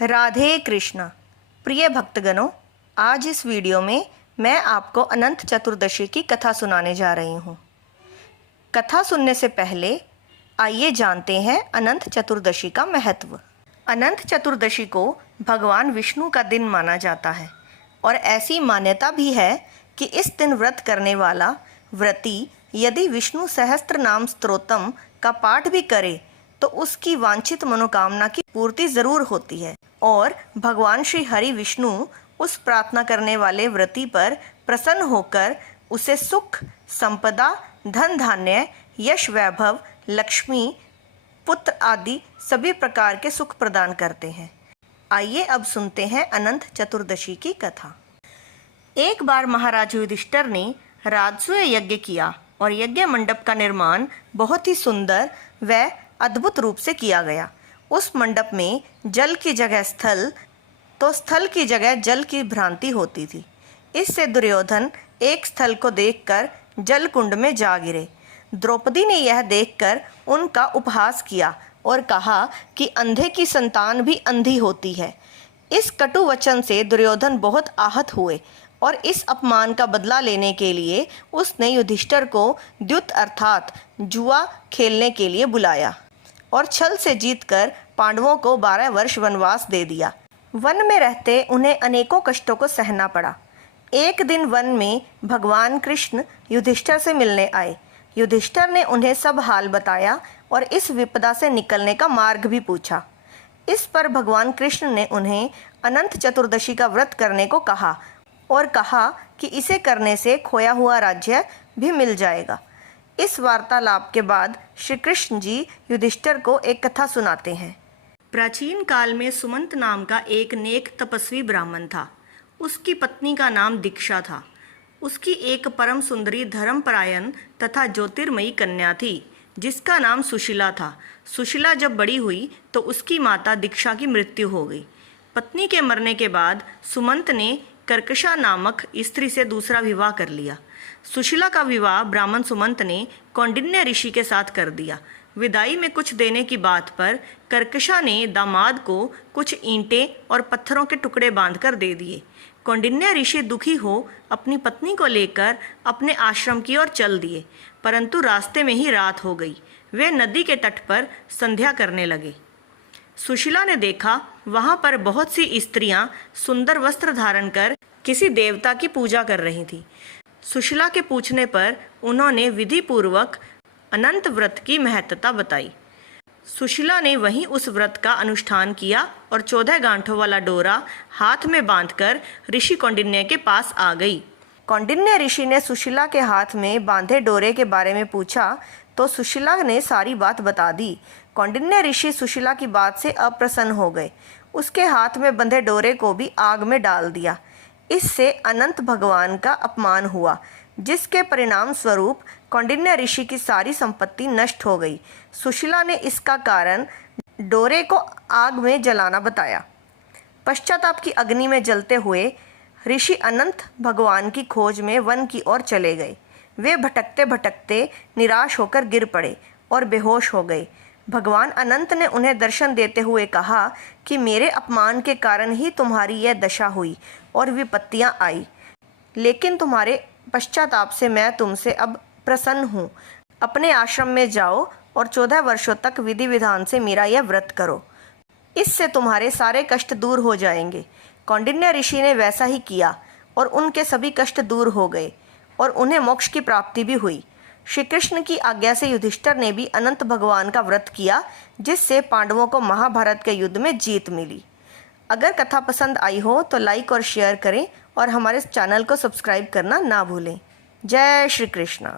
राधे कृष्णा। प्रिय भक्तगणों, आज इस वीडियो में मैं आपको अनंत चतुर्दशी की कथा सुनाने जा रही हूँ। कथा सुनने से पहले आइए जानते हैं अनंत चतुर्दशी का महत्व। अनंत चतुर्दशी को भगवान विष्णु का दिन माना जाता है और ऐसी मान्यता भी है कि इस दिन व्रत करने वाला व्रती यदि विष्णु सहस्त्र नाम स्तोत्रम का पाठ भी करे तो उसकी वांछित मनोकामना की पूर्ति जरूर होती है और भगवान श्री हरि विष्णु उस प्रार्थना करने वाले व्रती पर प्रसन्न होकर उसे सुख, संपदा, धन धान्य, यश, वैभव, लक्ष्मी, पुत्र आदि सभी प्रकार के सुख प्रदान करते हैं। आइए अब सुनते हैं अनंत चतुर्दशी की कथा। एक बार महाराज युधिष्ठिर ने राजसूय यज्ञ किया और यज्ञ मंडप का निर्माण बहुत ही सुंदर व अद्भुत रूप से किया गया। उस मंडप में जल की जगह स्थल तो स्थल की जगह जल की भ्रांति होती थी। इससे दुर्योधन एक स्थल को देखकर जल कुंड में जा गिरे। द्रौपदी ने यह देखकर उनका उपहास किया और कहा कि अंधे की संतान भी अंधी होती है। इस कटु वचन से दुर्योधन बहुत आहत हुए और इस अपमान का बदला लेने के लिए उसने युधिष्ठिर को द्युत अर्थात जुआ खेलने के लिए बुलाया और छल से जीतकर पांडवों को 12 वर्ष वनवास दे दिया। वन में रहते उन्हें अनेकों कष्टों को सहना पड़ा। एक दिन वन में भगवान कृष्ण युधिष्ठिर से मिलने आए। युधिष्ठिर ने उन्हें सब हाल बताया और इस विपदा से निकलने का मार्ग भी पूछा। इस पर भगवान कृष्ण ने उन्हें अनंत चतुर्दशी का व्रत करने को कहा और कहा कि इसे करने से खोया हुआ राज्य भी मिल जाएगा। इस वार्तालाप के बाद श्री कृष्ण जी युधिष्ठिर को एक कथा सुनाते हैं। प्राचीन काल में सुमंत नाम का एक नेक तपस्वी ब्राह्मण था। उसकी पत्नी का नाम दीक्षा था। उसकी एक परम सुंदरी धर्मपरायण तथा ज्योतिर्मयी कन्या थी जिसका नाम सुशीला था। सुशीला जब बड़ी हुई तो उसकी माता दीक्षा की मृत्यु हो गई। पत्नी के मरने के बाद सुमंत ने कर्कशा नामक स्त्री से दूसरा विवाह कर लिया। सुशीला का विवाह ब्राह्मण सुमंत ने कौंडिन्य ऋषि के साथ कर दिया। विदाई में कुछ देने की बात पर कर्कशा ने दामाद को कुछ ईंटें और पत्थरों के टुकड़े बांधकर दे दिए। कौंडिन्य ऋषि दुखी हो अपनी पत्नी को लेकर अपने आश्रम की ओर चल दिए, परंतु रास्ते में ही रात हो गई। वे नदी के तट पर संध्या करने लगे। सुशीला ने देखा वहां पर बहुत सी स्त्रियां सुंदर वस्त्र धारण कर किसी देवता की पूजा कर रही थीं। सुशीला के पूछने पर उन्होंने विधि पूर्वक अनंत व्रत की महत्ता बताई। सुशीला ने वहीं उस व्रत का अनुष्ठान किया और 14 गांठों वाला डोरा हाथ में बांधकर ऋषि कौंडिन्य के पास आ गई। कौंडिन्य ऋषि ने सुशीला के हाथ में बांधे डोरे के बारे में पूछा तो सुशीला ने सारी बात बता दी। कौंडिन्य ऋषि सुशीला की बात से अप्रसन्न हो गए। उसके हाथ में बंधे डोरे को भी आग में डाल दिया। इससे अनंत भगवान का अपमान हुआ, जिसके परिणाम स्वरूप कौंडिन्य ऋषि की सारी संपत्ति नष्ट हो गई। सुशीला ने इसका कारण डोरे को आग में जलाना बताया। पश्चाताप की अग्नि में जलते हुए ऋषि अनंत भगवान की खोज में वन की ओर चले गए। वे भटकते भटकते निराश होकर गिर पड़े और बेहोश हो गए। भगवान अनंत ने उन्हें दर्शन देते हुए कहा कि मेरे अपमान के कारण ही तुम्हारी यह दशा हुई और विपत्तियां आई, लेकिन तुम्हारे पश्चाताप से मैं तुमसे अब प्रसन्न हूँ। अपने आश्रम में जाओ और 14 वर्षों तक विधि विधान से मेरा यह व्रत करो। इससे तुम्हारे सारे कष्ट दूर हो जाएंगे। कौंडिन्य ऋषि ने वैसा ही किया और उनके सभी कष्ट दूर हो गए और उन्हें मोक्ष की प्राप्ति भी हुई। श्री कृष्ण की आज्ञा से युधिष्ठिर ने भी अनंत भगवान का व्रत किया, जिससे पांडवों को महाभारत के युद्ध में जीत मिली। अगर कथा पसंद आई हो तो लाइक और शेयर करें और हमारे चैनल को सब्सक्राइब करना ना भूलें। जय श्री कृष्ण।